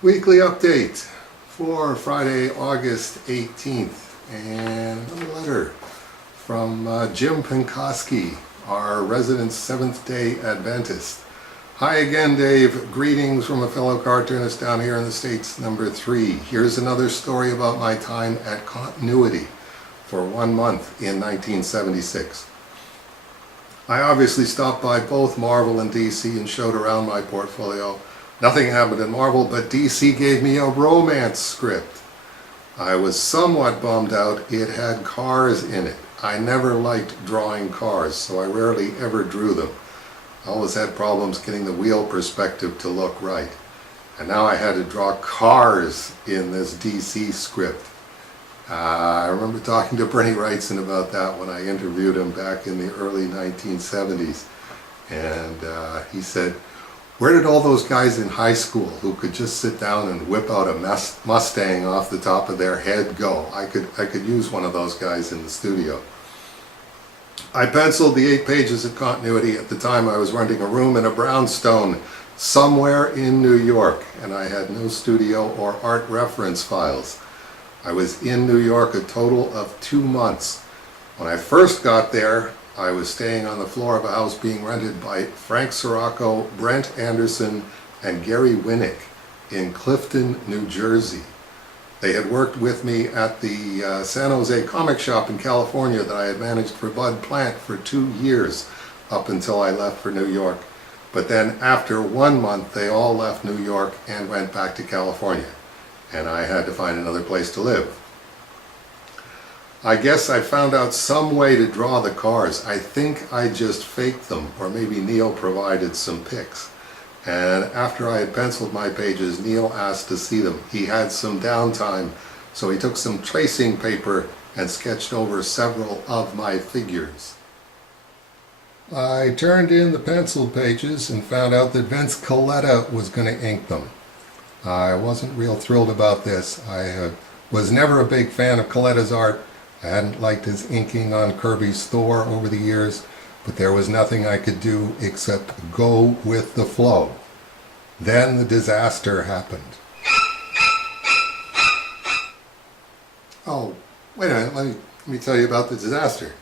Weekly update for Friday, August 18th, and another letter from Jim Pinkoski, our resident Seventh-day Adventist. Hi again, Dave. Greetings from a fellow cartoonist down here in the States, number 3. Here's another story about my time at Continuity for 1 month in 1976. I obviously stopped by both Marvel and DC and showed around my portfolio. Nothing happened in Marvel, but DC gave me a romance script. I was somewhat bummed out. It had cars in it. I never liked drawing cars, so I rarely ever drew them. I always had problems getting the wheel perspective to look right. And now I had to draw cars in this DC script. I remember talking to Bernie Wrightson about that when I interviewed him back in the early 1970s. And he said, "Where did all those guys in high school who could just sit down and whip out a Mustang off the top of their head go? I could use one of those guys in the studio." I penciled the 8 pages of Continuity. At the time I was renting a room in a brownstone somewhere in New York, and I had no studio or art reference files. I was in New York a total of 2 months. When I first got there, I was staying on the floor of a house being rented by Frank Sirocco, Brent Anderson, and Gary Winnick in Clifton, New Jersey. They had worked with me at the San Jose comic shop in California that I had managed for Bud Plant for 2 years, up until I left for New York. But then after 1 month, they all left New York and went back to California, and I had to find another place to live. I guess I found out some way to draw the cars. I think I just faked them, or maybe Neil provided some pics. And after I had penciled my pages, Neil asked to see them. He had some downtime, so he took some tracing paper and sketched over several of my figures. I turned in the penciled pages and found out that Vince Colletta was going to ink them. I wasn't real thrilled about this. I was never a big fan of Coletta's art. I hadn't liked his inking on Kirby's Thor over the years, but there was nothing I could do except go with the flow. Then the disaster happened. Oh, wait a minute, let me tell you about the disaster.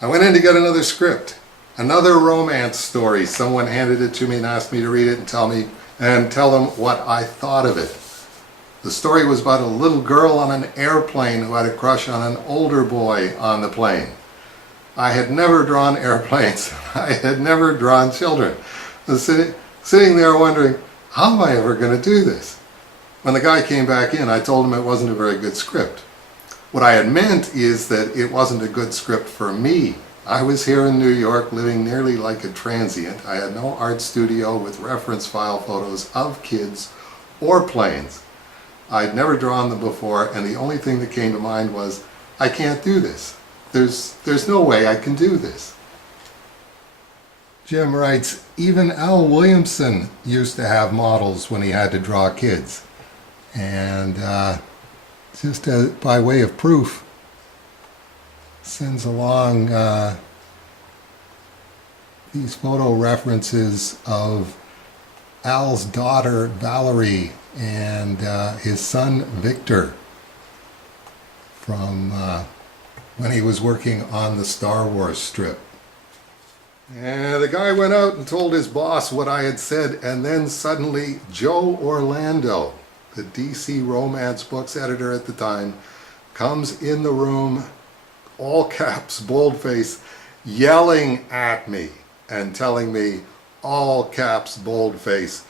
I went in to get another script, another romance story. Someone handed it to me and asked me to read it and tell them what I thought of it. The story was about a little girl on an airplane who had a crush on an older boy on the plane. I had never drawn airplanes. I had never drawn children. I was sitting there wondering, how am I ever going to do this? When the guy came back in, I told him it wasn't a very good script. What I had meant is that it wasn't a good script for me. I was here in New York living nearly like a transient. I had no art studio with reference file photos of kids or planes. I'd never drawn them before, and the only thing that came to mind was, I can't do this. There's no way I can do this. Jim writes, even Al Williamson used to have models when he had to draw kids. And just by way of proof, sends along these photo references of Al's daughter Valerie and his son Victor from when he was working on the Star Wars strip. And the guy went out and told his boss what I had said, and then suddenly Joe Orlando, the DC Romance Books editor at the time, comes in the room, all caps, boldface, yelling at me and telling me, all caps, boldface,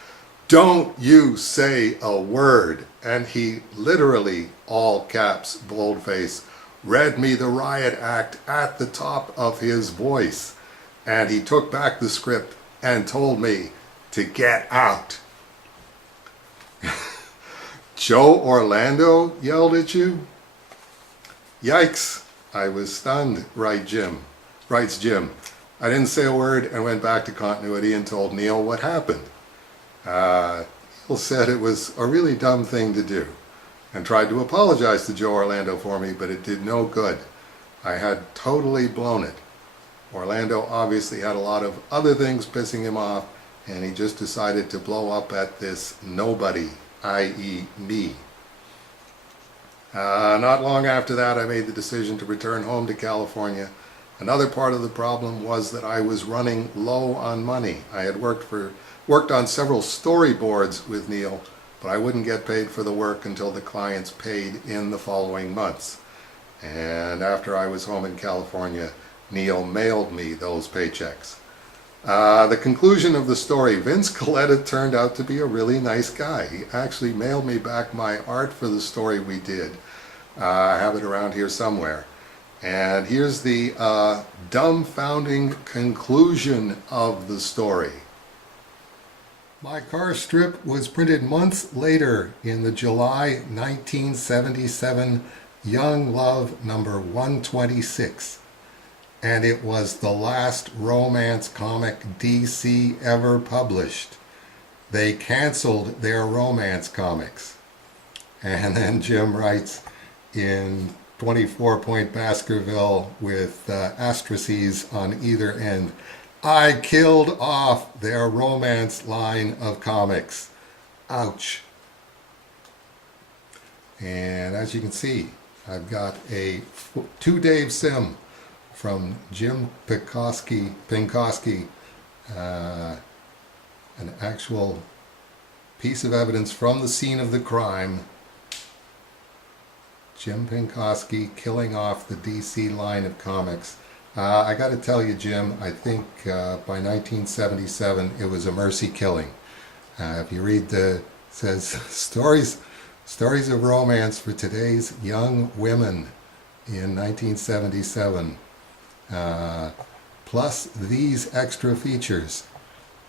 don't you say a word. And he literally, all caps, boldface, read me the riot act at the top of his voice. And he took back the script and told me to get out. Joe Orlando yelled at you? Yikes, I was stunned, writes Jim. I didn't say a word and went back to Continuity and told Neil what happened. Neil said it was a really dumb thing to do and tried to apologize to Joe Orlando for me, but it did no good. I had totally blown it. Orlando obviously had a lot of other things pissing him off, and he just decided to blow up at this nobody i.e. me. Not long after that, I made the decision to return home to California. Another part of the problem was that I was running low on money. I had worked on several storyboards with Neil, but I wouldn't get paid for the work until the clients paid in the following months. And after I was home in California, Neil mailed me those paychecks. The conclusion of the story, Vince Coletta turned out to be a really nice guy. He actually mailed me back my art for the story we did. I have it around here somewhere. And here's the dumbfounding conclusion of the story. My car strip was printed months later in the July 1977 Young Love number 126. And it was the last romance comic DC ever published. They canceled their romance comics. And then Jim writes in 24-point Baskerville with asterisks on either end, I killed off their romance line of comics. Ouch. And as you can see, I've got two Dave Sim from Jim Pinkoski, an actual piece of evidence from the scene of the crime. Jim Pinkoski killing off the DC line of comics. I got to tell you, Jim, I think by 1977 it was a mercy killing. If you read it says stories of romance for today's young women in 1977. Plus these extra features.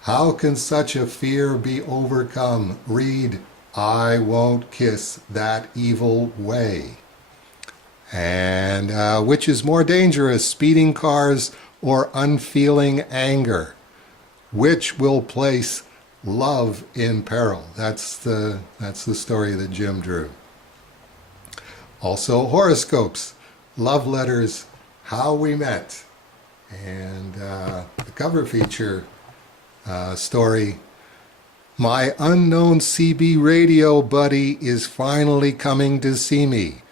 How can such a fear be overcome? Read, I won't kiss that evil way. And which is more dangerous, speeding cars or unfeeling anger? Which will place love in peril? That's the story that Jim drew. Also horoscopes, love letters, how we met, and the cover feature story. My unknown CB radio buddy is finally coming to see me.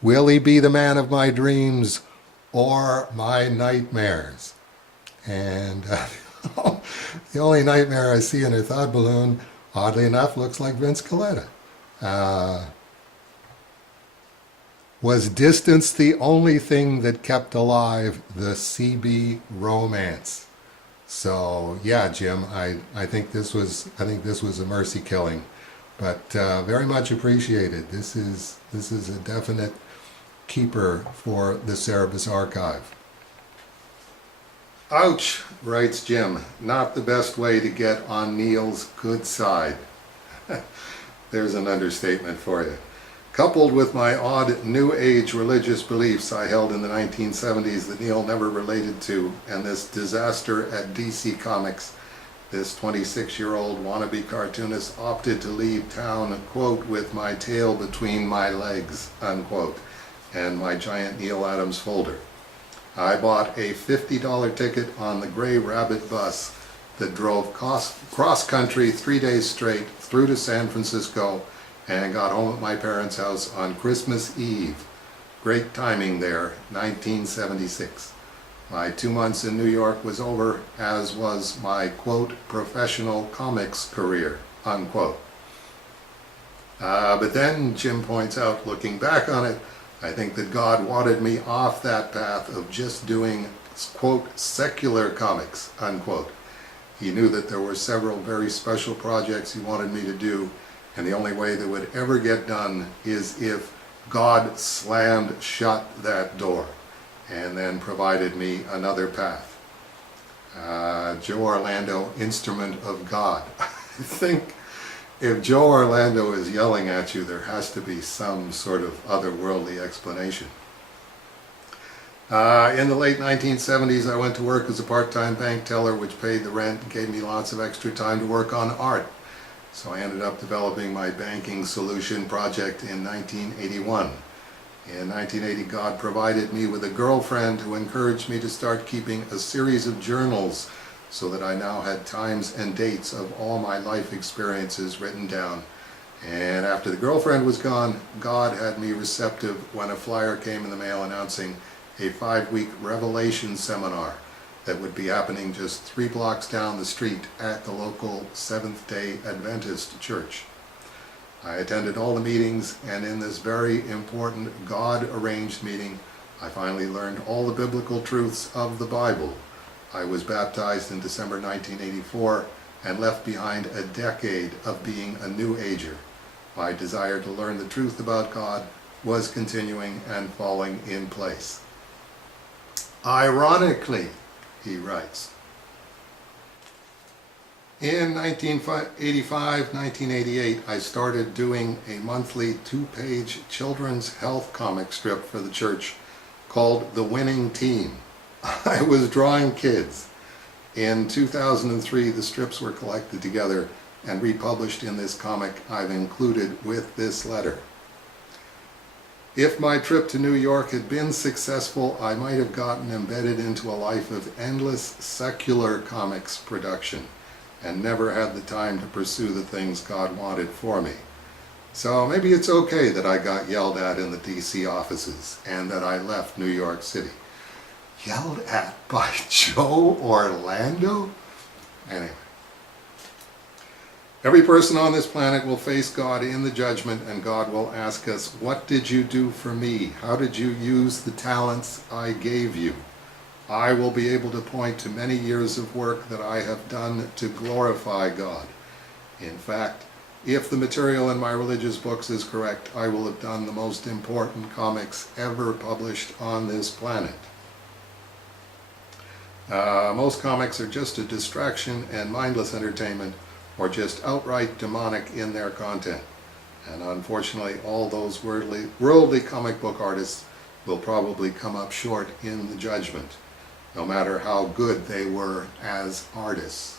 Will he be the man of my dreams or my nightmares? And the only nightmare I see in her thought balloon, oddly enough, looks like Vince Coletta. Was distance the only thing that kept alive the CB romance? So yeah, Jim, I think this was a mercy killing, but very much appreciated. This is a definite keeper for the Cerebus archive. Ouch, writes Jim. Not the best way to get on Neil's good side. There's an understatement for you. Coupled with my odd New Age religious beliefs I held in the 1970s that Neil never related to, and this disaster at DC Comics, this 26-year-old wannabe cartoonist opted to leave town, quote, with my tail between my legs, unquote, and my giant Neil Adams folder. I bought a $50 ticket on the Gray Rabbit bus that drove cross-country 3 days straight through to San Francisco and got home at my parents' house on Christmas Eve. Great timing there, 1976. My 2 months in New York was over, as was my, quote, professional comics career, unquote. But then, Jim points out, looking back on it, I think that God wanted me off that path of just doing, quote, secular comics, unquote. He knew that there were several very special projects he wanted me to do, and the only way they would ever get done is if God slammed shut that door and then provided me another path. Joe Orlando, instrument of God. I think if Joe Orlando is yelling at you, there has to be some sort of otherworldly explanation. In the late 1970s, I went to work as a part-time bank teller, which paid the rent and gave me lots of extra time to work on art. So I ended up developing my banking solution project in 1981. In 1980, God provided me with a girlfriend who encouraged me to start keeping a series of journals so that I now had times and dates of all my life experiences written down. And after the girlfriend was gone, God had me receptive when a flyer came in the mail announcing a 5-week Revelation seminar that would be happening just 3 blocks down the street at the local Seventh-day Adventist church. I attended all the meetings, and in this very important God-arranged meeting, I finally learned all the biblical truths of the Bible. I was baptized in December 1984 and left behind a decade of being a New Ager. My desire to learn the truth about God was continuing and falling in place. Ironically, he writes, in 1985-1988, I started doing a monthly 2-page children's health comic strip for the church called The Winning Team. I was drawing kids. In 2003, the strips were collected together and republished in this comic I've included with this letter. If my trip to New York had been successful, I might have gotten embedded into a life of endless secular comics production and never had the time to pursue the things God wanted for me. So maybe it's okay that I got yelled at in the DC offices and that I left New York City. Yelled at by Joe Orlando? Anyway. Every person on this planet will face God in the judgment, and God will ask us, what did you do for me? How did you use the talents I gave you? I will be able to point to many years of work that I have done to glorify God. In fact, if the material in my religious books is correct, I will have done the most important comics ever published on this planet. Most comics are just a distraction and mindless entertainment, or just outright demonic in their content. And unfortunately, all those worldly comic book artists will probably come up short in the judgment, no matter how good they were as artists.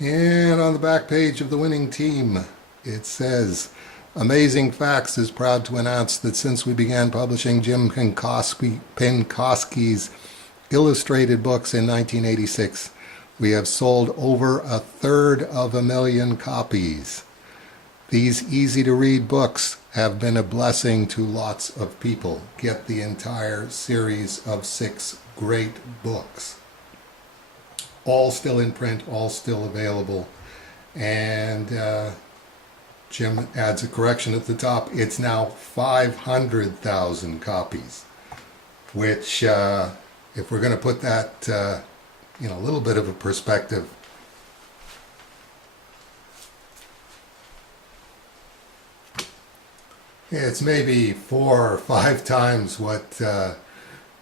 And on the back page of The Winning Team, it says, Amazing Facts is proud to announce that since we began publishing Jim Pinkoski's illustrated books in 1986, we have sold over 1/3 copies. These easy-to-read books have been a blessing to lots of people. Get the entire series of 6 great books. All still in print, all still available. And Jim adds a correction at the top. It's now 500,000 copies, which, if we're going to put that a little bit of a perspective, it's maybe 4 or 5 times what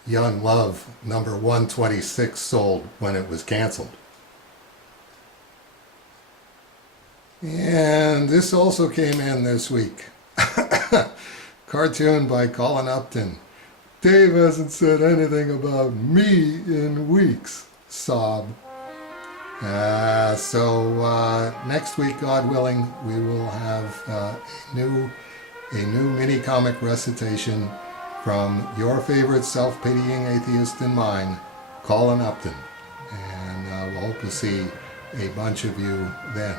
Young Love number 126 sold when it was canceled. And this also came in this week. Cartoon by Colin Upton. Dave hasn't said anything about me in weeks. Sob. So next week, God willing, we will have a new mini comic recitation from your favorite self-pitying atheist and mine, Colin Upton. And we'll hope to see a bunch of you then.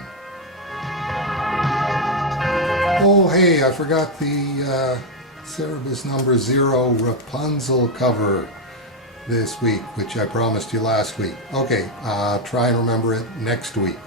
Oh, hey, I forgot the Cerebus number 0 Rapunzel cover this week, which I promised you last week. Okay, try and remember it next week.